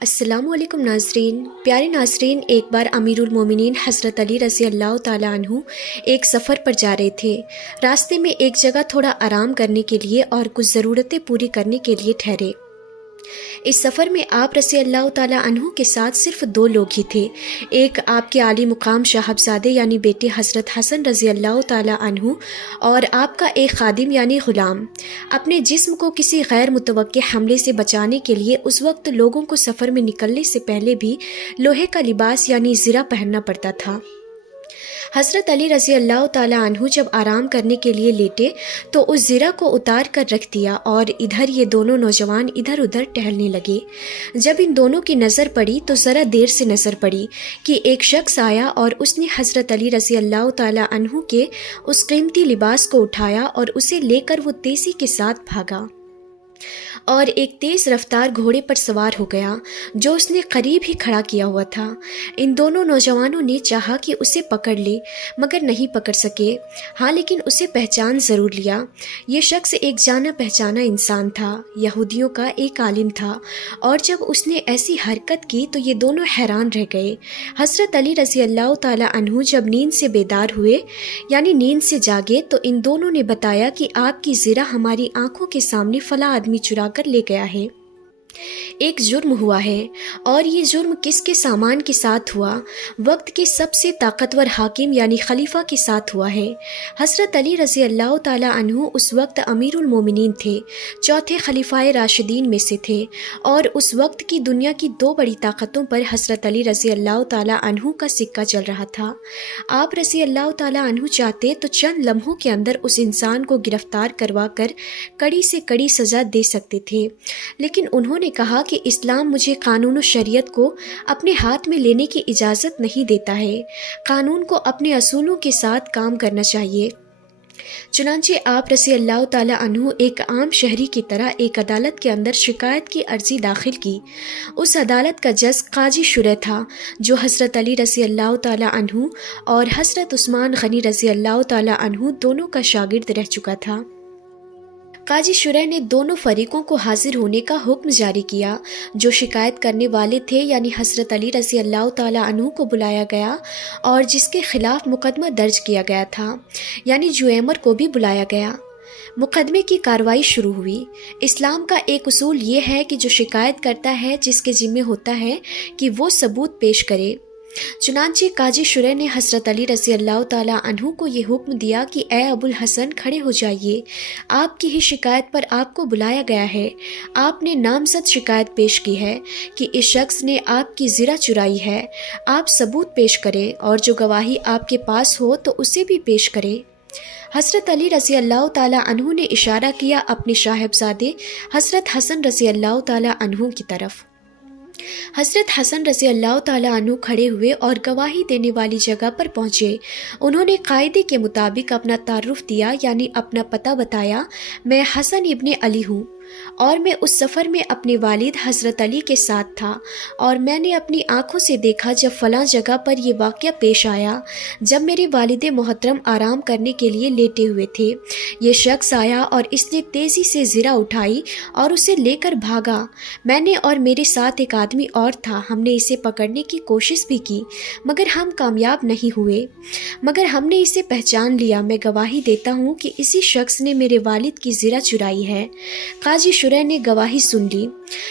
السلام علیکم ناظرین، پیارے ناظرین، ایک بار امیر المومنین حضرت علی رضی اللہ تعالیٰ عنہ ایک سفر پر جا رہے تھے۔ راستے میں ایک جگہ تھوڑا آرام کرنے کے لیے اور کچھ ضرورتیں پوری کرنے کے لیے ٹھہرے۔ اس سفر میں آپ رضی اللہ تعالیٰ عنہ کے ساتھ صرف 2 لوگ ہی تھے، ایک آپ کے عالی مقام صاحبزادے یعنی بیٹے حضرت حسن رضی اللہ تعالیٰ عنہ اور آپ کا ایک خادم یعنی غلام۔ اپنے جسم کو کسی غیر متوقع حملے سے بچانے کے لیے اس وقت لوگوں کو سفر میں نکلنے سے پہلے بھی لوہے کا لباس یعنی زرہ پہننا پڑتا تھا۔ حضرت علی رضی اللہ تعالیٰ عنہ جب آرام کرنے کے لیے لیٹے تو اس زرہ کو اتار کر رکھ دیا اور ادھر یہ دونوں نوجوان ادھر ادھر ٹہلنے لگے۔ جب ان دونوں کی نظر پڑی تو ذرا دیر سے نظر پڑی کہ ایک شخص آیا اور اس نے حضرت علی رضی اللہ تعالیٰ عنہ کے اس قیمتی لباس کو اٹھایا اور اسے لے کر وہ تیزی کے ساتھ بھاگا اور ایک تیز رفتار گھوڑے پر سوار ہو گیا جو اس نے قریب ہی کھڑا کیا ہوا تھا۔ ان دونوں نوجوانوں نے چاہا کہ اسے پکڑ لے مگر نہیں پکڑ سکے، ہاں لیکن اسے پہچان ضرور لیا۔ یہ شخص ایک جانا پہچانا انسان تھا، یہودیوں کا ایک عالم تھا، اور جب اس نے ایسی حرکت کی تو یہ دونوں حیران رہ گئے۔ حضرت علی رضی اللہ تعالیٰ عنہ جب نیند سے بیدار ہوئے یعنی نیند سے جاگے تو ان دونوں نے بتایا کہ آپ کی زرہ ہماری آنکھوں کے سامنے فلاں آدمی چرا کر لے گیا ہے۔ ایک جرم ہوا ہے، اور یہ جرم کس کے سامان کے ساتھ ہوا؟ وقت کے سب سے طاقتور حاکم یعنی خلیفہ کے ساتھ ہوا ہے۔ حضرت علی رضی اللہ تعالیٰ عنہ اس وقت امیر المومنین تھے، چوتھے خلیفہ راشدین میں سے تھے، اور اس وقت کی دنیا کی 2 بڑی طاقتوں پر حضرت علی رضی اللہ تعالیٰ عنہ کا سکہ چل رہا تھا۔ آپ رضی اللہ تعالیٰ عنہ چاہتے تو چند لمحوں کے اندر اس انسان کو گرفتار کروا کر کڑی سے کڑی سزا دے سکتے تھے، لیکن انہوں نے کہا کہ اسلام مجھے قانون و شریعت کو اپنے ہاتھ میں لینے کی اجازت نہیں دیتا ہے، قانون کو اپنے اصولوں کے ساتھ کام کرنا چاہیے۔ چنانچہ آپ رضی اللہ تعالیٰ عنہ ایک عام شہری کی طرح ایک عدالت کے اندر شکایت کی عرضی داخل کی۔ اس عدالت کا جج قاضی شرح تھا جو حضرت علی رضی اللہ تعالیٰ عنہ اور حضرت عثمان غنی رضی اللہ تعالیٰ عنہ دونوں کا شاگرد رہ چکا تھا۔ قاضی شرح نے دونوں فریقوں کو حاضر ہونے کا حکم جاری کیا۔ جو شکایت کرنے والے تھے یعنی حضرت علی رضی اللہ تعالیٰ عنہ کو بلایا گیا اور جس کے خلاف مقدمہ درج کیا گیا تھا یعنی جویمر کو بھی بلایا گیا۔ مقدمے کی کارروائی شروع ہوئی۔ اسلام کا ایک اصول یہ ہے کہ جو شکایت کرتا ہے جس کے ذمہ ہوتا ہے کہ وہ ثبوت پیش کرے۔ چنانچہ قاضی شرح نے حضرت علی رضی اللہ تعالیٰ عنہ کو یہ حکم دیا کہ اے ابو الحسن کھڑے ہو جائیے، آپ کی ہی شکایت پر آپ کو بلایا گیا ہے۔ آپ نے نامزد شکایت پیش کی ہے کہ اس شخص نے آپ کی زرہ چرائی ہے۔ آپ ثبوت پیش کریں اور جو گواہی آپ کے پاس ہو تو اسے بھی پیش کریں۔ حضرت علی رضی اللہ تعالیٰ عنہ نے اشارہ کیا اپنے صاحبزادے حضرت حسن رضی اللہ تعالیٰ عنہ کی طرف۔ حضرت حسن رضی اللہ تعالیٰ عنہ کھڑے ہوئے اور گواہی دینے والی جگہ پر پہنچے۔ انہوں نے قاعدے کے مطابق اپنا تعارف دیا یعنی اپنا پتہ بتایا، میں حسن ابن علی ہوں اور میں اس سفر میں اپنے والد حضرت علی کے ساتھ تھا، اور میں نے اپنی آنکھوں سے دیکھا جب فلاں جگہ پر یہ واقعہ پیش آیا جب میرے والد محترم آرام کرنے کے لیے لیٹے ہوئے تھے۔ یہ شخص آیا اور اس نے تیزی سے زرہ اٹھائی اور اسے لے کر بھاگا۔ میں نے اور میرے ساتھ ایک آدمی اور تھا، ہم نے اسے پکڑنے کی کوشش بھی کی مگر ہم کامیاب نہیں ہوئے، مگر ہم نے اسے پہچان لیا۔ میں گواہی دیتا ہوں کہ اسی شخص نے میرے والد کی زرہ چرائی ہے۔ قاضی شرح نے گواہی سن لی،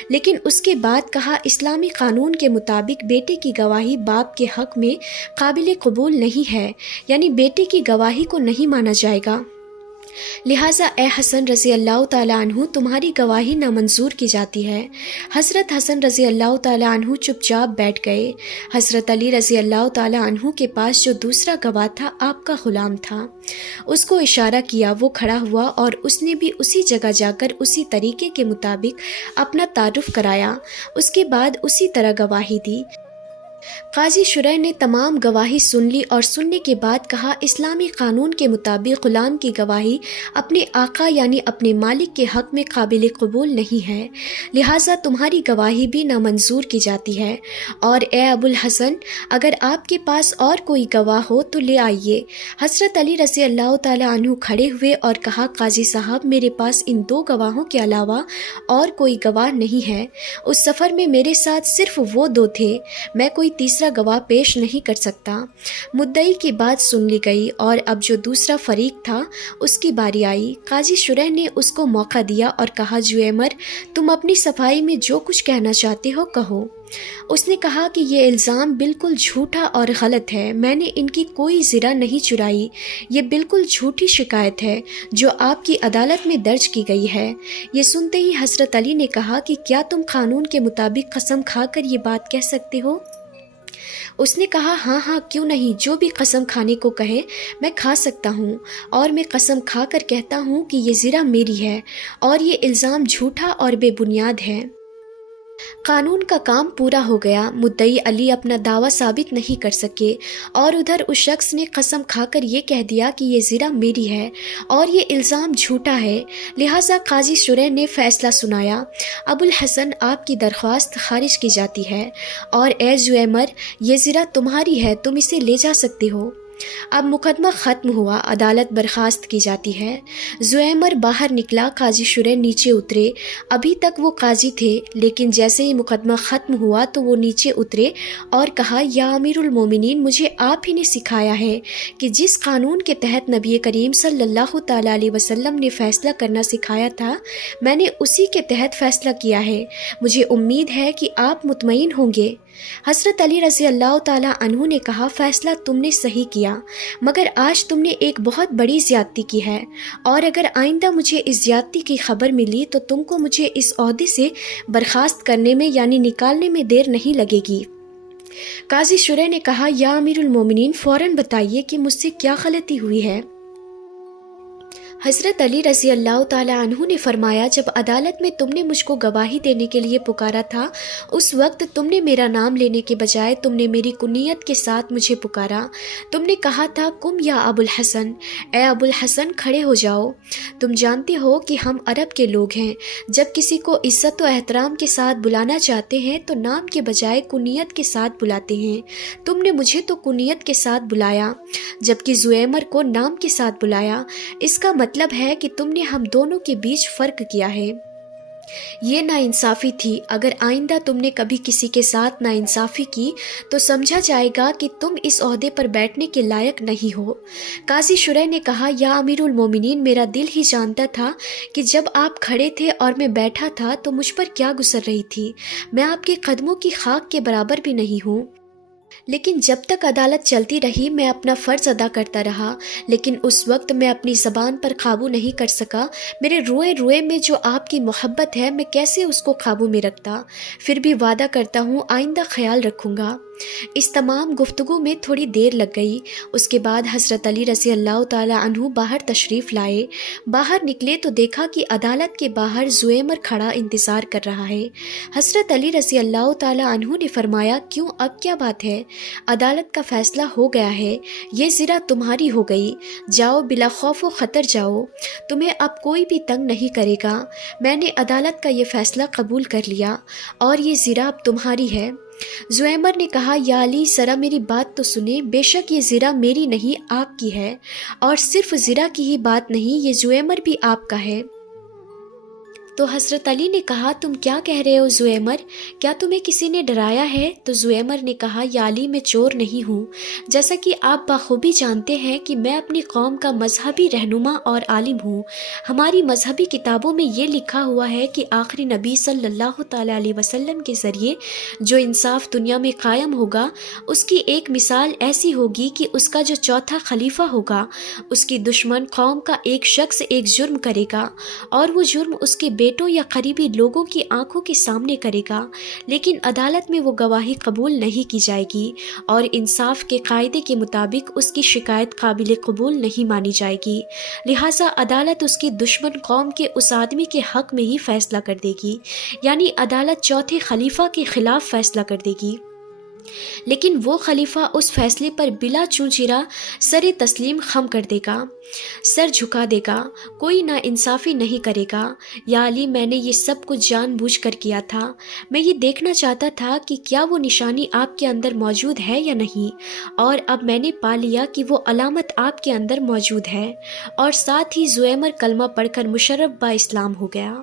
لیکن اس کے بعد کہا اسلامی قانون کے مطابق بیٹے کی گواہی باپ کے حق میں قابل قبول نہیں ہے، یعنی بیٹے کی گواہی کو نہیں مانا جائے گا، لہٰذا اے حسن رضی اللہ تعالیٰ عنہ تمہاری گواہی نامنظور کی جاتی ہے۔ حضرت حسن رضی اللہ تعالیٰ عنہ چپ چاپ بیٹھ گئے۔ حضرت علی رضی اللہ تعالیٰ عنہ کے پاس جو دوسرا گواہ تھا آپ کا غلام تھا، اس کو اشارہ کیا، وہ کھڑا ہوا اور اس نے بھی اسی جگہ جا کر اسی طریقے کے مطابق اپنا تعارف کرایا، اس کے بعد اسی طرح گواہی دی۔ قاضی شرح نے تمام گواہی سن لی اور سننے کے بعد کہا، اسلامی قانون کے مطابق غلام کی گواہی اپنے آقا یعنی اپنے مالک کے حق میں قابل قبول نہیں ہے، لہٰذا تمہاری گواہی بھی نامنظور کی جاتی ہے، اور اے ابو الحسن، اگر آپ کے پاس اور کوئی گواہ ہو تو لے آئیے۔ حضرت علی رضی اللہ تعالیٰ عنہ کھڑے ہوئے اور کہا، قاضی صاحب، میرے پاس ان 2 گواہوں کے علاوہ اور کوئی گواہ نہیں ہے، اس سفر میں میرے ساتھ صرف وہ 2 تھے، میں کوئی تیسرا گواہ پیش نہیں کر سکتا۔ مدعی کی بات سن لی گئی اور اب جو دوسرا فریق تھا اس کی باری آئی۔ قاضی شرح نے اس کو موقع دیا اور کہا، جویمر، تم اپنی صفائی میں جو کچھ کہنا چاہتے ہو کہو۔ اس نے کہا کہ یہ الزام بالکل جھوٹا اور غلط ہے، میں نے ان کی کوئی زرہ نہیں چرائی، یہ بالکل جھوٹی شکایت ہے جو آپ کی عدالت میں درج کی گئی ہے۔ یہ سنتے ہی حضرت علی نے کہا کہ کیا تم قانون کے مطابق قسم کھا کر یہ بات کہہ سکتے ہو؟ اس نے کہا، ہاں ہاں، کیوں نہیں، جو بھی قسم کھانے کو کہے میں کھا سکتا ہوں، اور میں قسم کھا کر کہتا ہوں کہ یہ زرہ میری ہے اور یہ الزام جھوٹا اور بے بنیاد ہے۔ قانون کا کام پورا ہو گیا، مدعی علی اپنا دعویٰ ثابت نہیں کر سکے، اور ادھر اس شخص نے قسم کھا کر یہ کہہ دیا کہ یہ زرہ میری ہے اور یہ الزام جھوٹا ہے، لہٰذا قاضی شرح نے فیصلہ سنایا، ابو الحسن، آپ کی درخواست خارج کی جاتی ہے، اور اے زویمر، یہ زرہ تمہاری ہے، تم اسے لے جا سکتے ہو۔ اب مقدمہ ختم ہوا، عدالت برخاست کی جاتی ہے۔ زویمر باہر نکلا، قاضی شرح نیچے اترے، ابھی تک وہ قاضی تھے، لیکن جیسے ہی مقدمہ ختم ہوا تو وہ نیچے اترے اور کہا، یا امیر المومنین، مجھے آپ ہی نے سکھایا ہے کہ جس قانون کے تحت نبی کریم صلی اللہ تعالیٰ علیہ وسلم نے فیصلہ کرنا سکھایا تھا، میں نے اسی کے تحت فیصلہ کیا ہے، مجھے امید ہے کہ آپ مطمئن ہوں گے۔ حضرت علی رضی اللہ تعالیٰ عنہ نے کہا، فیصلہ تم نے صحیح کیا، مگر آج تم نے ایک بہت بڑی زیادتی کی ہے، اور اگر آئندہ مجھے اس زیادتی کی خبر ملی تو تم کو مجھے اس عہدے سے برخاست کرنے میں یعنی نکالنے میں دیر نہیں لگے گی۔ قاضی شرح نے کہا، یا امیر المومنین، فوراً بتائیے کہ مجھ سے کیا غلطی ہوئی ہے۔ حضرت علی رضی اللہ تعالیٰ عنہ نے فرمایا، جب عدالت میں تم نے مجھ کو گواہی دینے کے لیے پکارا تھا، اس وقت تم نے میرا نام لینے کے بجائے تم نے میری کنیت کے ساتھ مجھے پکارا۔ تم نے کہا تھا، قم یا ابو الحسن، اے ابو الحسن، کھڑے ہو جاؤ۔ تم جانتے ہو کہ ہم عرب کے لوگ ہیں، جب کسی کو عزت و احترام کے ساتھ بلانا چاہتے ہیں تو نام کے بجائے کنیت کے ساتھ بلاتے ہیں۔ تم نے مجھے تو کنیت کے ساتھ بلایا، جبکہ زویمر کو نام کے ساتھ بلایا، اس کا مطلب ہے کہ تم نے ہم دونوں کے بیچ فرق کیا ہے۔ یہ ناانصافی تھی، اگر آئندہ تم نے کبھی کسی کے ساتھ ناانصافی کی تو سمجھا جائے گا کہ تم اس عہدے پر بیٹھنے کے لائق نہیں ہو۔ قاضی شرح نے کہا، یا امیر المومنین، میرا دل ہی جانتا تھا کہ جب آپ کھڑے تھے اور میں بیٹھا تھا تو مجھ پر کیا گزر رہی تھی، میں آپ کے قدموں کی خاک کے برابر بھی نہیں ہوں، لیکن جب تک عدالت چلتی رہی میں اپنا فرض ادا کرتا رہا، لیکن اس وقت میں اپنی زبان پر قابو نہیں کر سکا۔ میرے روئے روئے میں جو آپ کی محبت ہے، میں کیسے اس کو قابو میں رکھتا؟ پھر بھی وعدہ کرتا ہوں آئندہ خیال رکھوں گا۔ اس تمام گفتگو میں تھوڑی دیر لگ گئی۔ اس کے بعد حضرت علی رضی اللہ تعالیٰ عنہ باہر تشریف لائے۔ باہر نکلے تو دیکھا کہ عدالت کے باہر زویمر کھڑا انتظار کر رہا ہے۔ حضرت علی رضی اللہ تعالیٰ عنہ نے فرمایا، کیوں، اب کیا بات ہے؟ عدالت کا فیصلہ ہو گیا ہے، یہ زرہ تمہاری ہو گئی، جاؤ، بلا خوف و خطر جاؤ، تمہیں اب کوئی بھی تنگ نہیں کرے گا۔ میں نے عدالت کا یہ فیصلہ قبول کر لیا اور یہ زرہ اب تمہاری ہے۔ زویمر نے کہا، یا علی، ذرا میری بات تو سنیں، بے شک یہ زرہ میری نہیں آپ کی ہے، اور صرف زرہ کی ہی بات نہیں، یہ زویمر بھی آپ کا ہے۔ تو حضرت علی نے کہا، تم کیا کہہ رہے ہو زویمر؟ کیا تمہیں کسی نے ڈرایا ہے؟ تو زویمر نے کہا، یا علی، میں چور نہیں ہوں، جیسا کہ آپ بخوبی جانتے ہیں کہ میں اپنی قوم کا مذہبی رہنما اور عالم ہوں۔ ہماری مذہبی کتابوں میں یہ لکھا ہوا ہے کہ آخری نبی صلی اللہ تعالیٰ علیہ وسلم کے ذریعے جو انصاف دنیا میں قائم ہوگا، اس کی ایک مثال ایسی ہوگی کہ اس کا جو چوتھا خلیفہ ہوگا، اس کی دشمن قوم کا ایک شخص ایک جرم کرے گا، اور وہ جرم اس کے بیٹوں یا قریبی لوگوں کی آنکھوں کے سامنے کرے گا، لیکن عدالت میں وہ گواہی قبول نہیں کی جائے گی، اور انصاف کے قاعدے کے مطابق اس کی شکایت قابل قبول نہیں مانی جائے گی، لہٰذا عدالت اس کی دشمن قوم کے اس آدمی کے حق میں ہی فیصلہ کر دے گی، یعنی عدالت چوتھے خلیفہ کے خلاف فیصلہ کر دے گی۔ لیکن وہ خلیفہ اس فیصلے پر بلا چونچیرا سر تسلیم خم کر دے گا، سر جھکا دے گا، کوئی نا انصافی نہیں کرے گا۔ یا علی، میں نے یہ سب کچھ جان بوجھ کر کیا تھا۔ میں یہ دیکھنا چاہتا تھا کہ کیا وہ نشانی آپ کے اندر موجود ہے یا نہیں، اور اب میں نے پا لیا کہ وہ علامت آپ کے اندر موجود ہے، اور ساتھ ہی زویمر کلمہ پڑھ کر مشرف با اسلام ہو گیا۔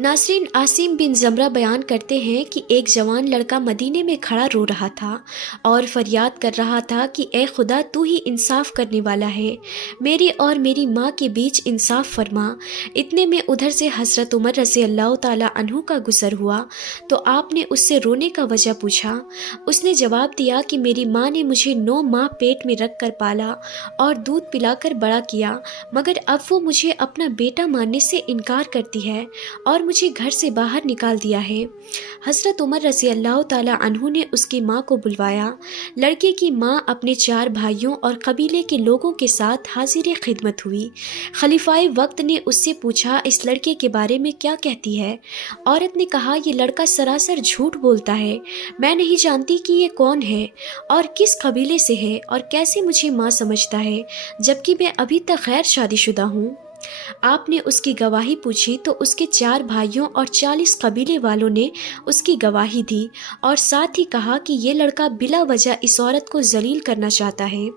ناصرین، عاصم بن زمرہ بیان کرتے ہیں کہ ایک جوان لڑکا مدینے میں کھڑا رو رہا تھا اور فریاد کر رہا تھا کہ اے خدا، تو ہی انصاف کرنے والا ہے، میرے اور میری ماں کے بیچ انصاف فرما۔ اتنے میں ادھر سے حضرت عمر رضی اللہ تعالی عنہ کا گزر ہوا تو آپ نے اس سے رونے کا وجہ پوچھا۔ اس نے جواب دیا کہ میری ماں نے مجھے 9 ماہ پیٹ میں رکھ کر پالا اور دودھ پلا کر بڑا کیا، مگر اب وہ مجھے اپنا بیٹا ماننے سے انکار کرتی ہے اور مجھے گھر سے باہر نکال دیا ہے۔ حضرت عمر رضی اللہ تعالی عنہ نے اس کی ماں کو بلوایا۔ لڑکے کی ماں اپنے 4 بھائیوں اور قبیلے کے لوگوں کے ساتھ حاضر خدمت ہوئی۔ خلیفہ وقت نے اس سے پوچھا، اس لڑکے کے بارے میں کیا کہتی ہے؟ عورت نے کہا، یہ لڑکا سراسر جھوٹ بولتا ہے، میں نہیں جانتی کہ یہ کون ہے اور کس قبیلے سے ہے اور کیسے مجھے ماں سمجھتا ہے، جبکہ میں ابھی تک غیر شادی شدہ ہوں۔ آپ نے اس کی گواہی پوچھی تو اس کے 4 بھائیوں اور 40 قبیلے والوں نے اس کی گواہی دی، اور ساتھ ہی کہا کہ یہ لڑکا بلا وجہ اس عورت کو ذلیل کرنا چاہتا ہے۔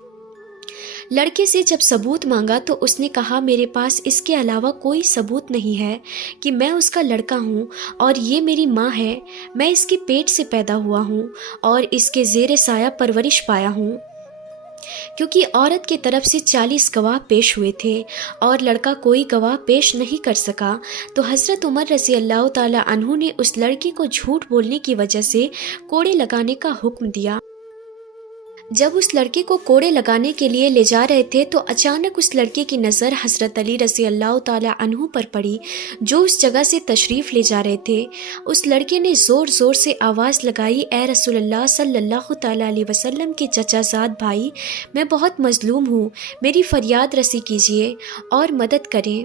لڑکے سے جب ثبوت مانگا تو اس نے کہا، میرے پاس اس کے علاوہ کوئی ثبوت نہیں ہے کہ میں اس کا لڑکا ہوں، اور یہ میری ماں ہے، میں اس کے پیٹ سے پیدا ہوا ہوں اور اس کے زیر سایہ پرورش پایا ہوں۔ کیونکہ عورت کی طرف سے 40 گواہ پیش ہوئے تھے اور لڑکا کوئی گواہ پیش نہیں کر سکا، تو حضرت عمر رضی اللہ تعالی عنہ نے اس لڑکی کو جھوٹ بولنے کی وجہ سے کوڑے لگانے کا حکم دیا۔ جب اس لڑکے کو کوڑے لگانے کے لیے لے جا رہے تھے تو اچانک اس لڑکے کی نظر حضرت علی رضی اللہ تعالی عنہ پر پڑی، جو اس جگہ سے تشریف لے جا رہے تھے۔ اس لڑکے نے زور زور سے آواز لگائی، اے رسول اللہ صلی اللہ تعالی علیہ وسلم کے چچا زاد بھائی، میں بہت مظلوم ہوں، میری فریاد رسی کیجیے اور مدد کریں۔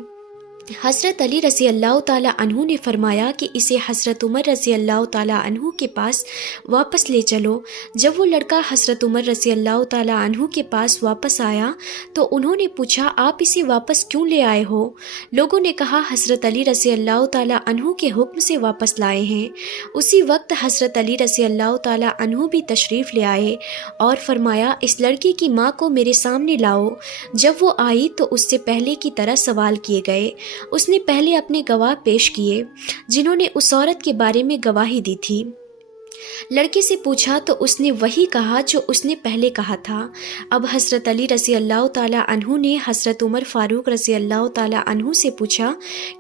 حضرت علی رضی اللہ تعالیٰ عنہ نے فرمایا کہ اسے حضرت عمر رضی اللہ تعالیٰ عنہ کے پاس واپس لے چلو۔ جب وہ لڑکا حضرت عمر رضی اللہ تعالیٰ عنہ کے پاس واپس آیا تو انہوں نے پوچھا، آپ اسے واپس کیوں لے آئے ہو؟ لوگوں نے کہا، حضرت علی رضی اللہ تعالیٰ عنہ کے حکم سے واپس لائے ہیں۔ اسی وقت حضرت علی رضی اللہ تعالیٰ عنہ بھی تشریف لے آئے اور فرمایا، اس لڑکی کی ماں کو میرے سامنے لاؤ۔ جب وہ آئی تو اس سے پہلے کی طرح سوال کیے گئے۔ اس نے پہلے اپنے گواہ پیش کیے جنہوں نے اس عورت کے بارے میں گواہی دی تھی۔ لڑکے سے پوچھا تو اس نے وہی کہا جو اس نے پہلے کہا تھا۔ اب حضرت علی رضی اللہ تعالیٰ عنہ نے حضرت عمر فاروق رضی اللہ تعالیٰ عنہ سے پوچھا،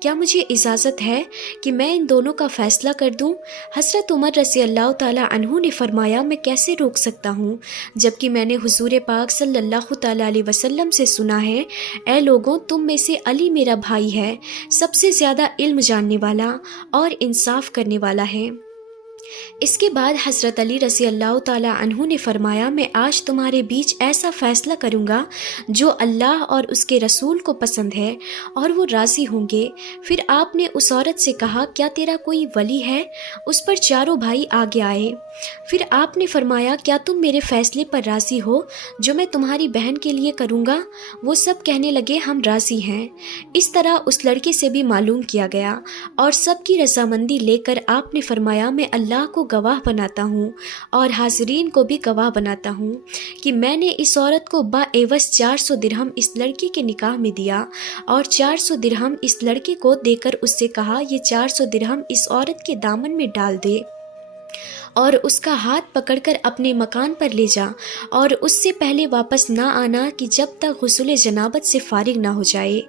کیا مجھے اجازت ہے کہ میں ان دونوں کا فیصلہ کر دوں؟ حضرت عمر رضی اللہ تعالیٰ عنہ نے فرمایا، میں کیسے روک سکتا ہوں، جبکہ میں نے حضور پاک صلی اللہ تعالیٰ علیہ وسلم سے سنا ہے، اے لوگوں، تم میں سے علی میرا بھائی ہے، سب سے زیادہ علم جاننے والا اور انصاف کرنے والا ہے۔ اس کے بعد حضرت علی رضی اللہ تعالیٰ عنہ نے فرمایا، میں آج تمہارے بیچ ایسا فیصلہ کروں گا جو اللہ اور اس کے رسول کو پسند ہے اور وہ راضی ہوں گے۔ پھر آپ نے اس عورت سے کہا، کیا تیرا کوئی ولی ہے؟ اس پر چاروں بھائی آگے آئے۔ پھر آپ نے فرمایا، کیا تم میرے فیصلے پر راضی ہو جو میں تمہاری بہن کے لیے کروں گا؟ وہ سب کہنے لگے، ہم راضی ہیں۔ اس طرح اس لڑکے سے بھی معلوم کیا گیا اور سب کی رضامندی لے کر آپ نے فرمایا، میں اللہ کو گواہ بناتا ہوں اور حاضرین کو بھی گواہ بناتا ہوں کہ میں نے اس عورت کو باعوض 400 درہم اس لڑکے کے نکاح میں دیا، اور 400 درہم اس لڑکے کو دے کر اس سے کہا، یہ 400 درہم اس عورت کے دامن میں ڈال دے اور اس کا ہاتھ پکڑ کر اپنے مکان پر لے جا، اور اس سے پہلے واپس نہ آنا کہ جب تک غسل جنابت سے فارغ نہ ہو جائے۔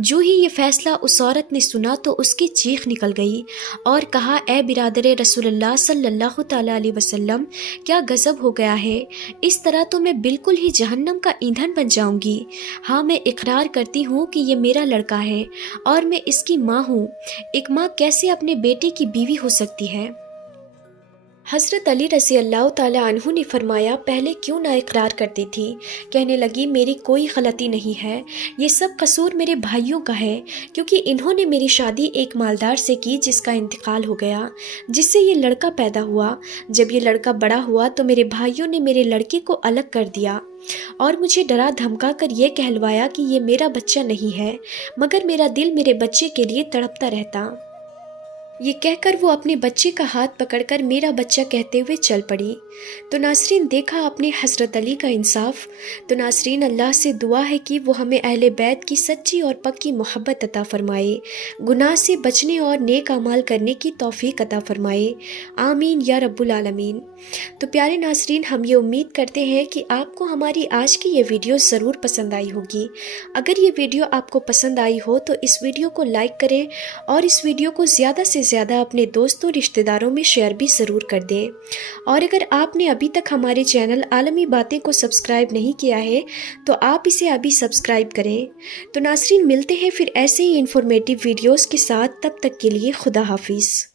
جو ہی یہ فیصلہ اس عورت نے سنا تو اس کی چیخ نکل گئی اور کہا، اے برادر رسول اللہ صلی اللہ تعالیٰ علیہ وسلم، کیا غضب ہو گیا ہے؟ اس طرح تو میں بالکل ہی جہنم کا ایندھن بن جاؤں گی۔ ہاں، میں اقرار کرتی ہوں کہ یہ میرا لڑکا ہے اور میں اس کی ماں ہوں۔ ایک ماں کیسے اپنے بیٹے کی بیوی ہو سکتی ہے؟ حضرت علی رضی اللہ تعالیٰ عنہ نے فرمایا پہلے کیوں نہ اقرار کرتی تھی؟ کہنے لگی میری کوئی غلطی نہیں ہے، یہ سب قصور میرے بھائیوں کا ہے، کیونکہ انہوں نے میری شادی ایک مالدار سے کی جس کا انتقال ہو گیا، جس سے یہ لڑکا پیدا ہوا۔ جب یہ لڑکا بڑا ہوا تو میرے بھائیوں نے میرے لڑکے کو الگ کر دیا اور مجھے ڈرا دھمکا کر یہ کہلوایا کہ یہ میرا بچہ نہیں ہے، مگر میرا دل میرے بچے کے لیے تڑپتا رہتا۔ یہ کہہ کر وہ اپنے بچے کا ہاتھ پکڑ کر میرا بچہ کہتے ہوئے چل پڑی۔ تو ناظرین دیکھا اپنے حضرت علی کا انصاف۔ تو ناظرین اللہ سے دعا ہے کہ وہ ہمیں اہل بیت کی سچی اور پکی محبت عطا فرمائے، گناہ سے بچنے اور نیک اعمال کرنے کی توفیق عطا فرمائے، آمین یا رب العالمین۔ تو پیارے ناظرین ہم یہ امید کرتے ہیں کہ آپ کو ہماری آج کی یہ ویڈیو ضرور پسند آئی ہوگی۔ اگر یہ ویڈیو آپ کو پسند آئی ہو تو اس ویڈیو کو لائک کریں اور اس ویڈیو کو زیادہ سے زیادہ اپنے دوستوں رشتہ داروں میں شیئر بھی ضرور کر دیں۔ اور اگر آپ نے ابھی تک ہمارے چینل عالمی باتیں کو سبسکرائب نہیں کیا ہے تو آپ اسے ابھی سبسکرائب کریں۔ تو ناظرین ملتے ہیں پھر ایسے ہی انفارمیٹیو ویڈیوز کے ساتھ، تب تک کے لیے خدا حافظ۔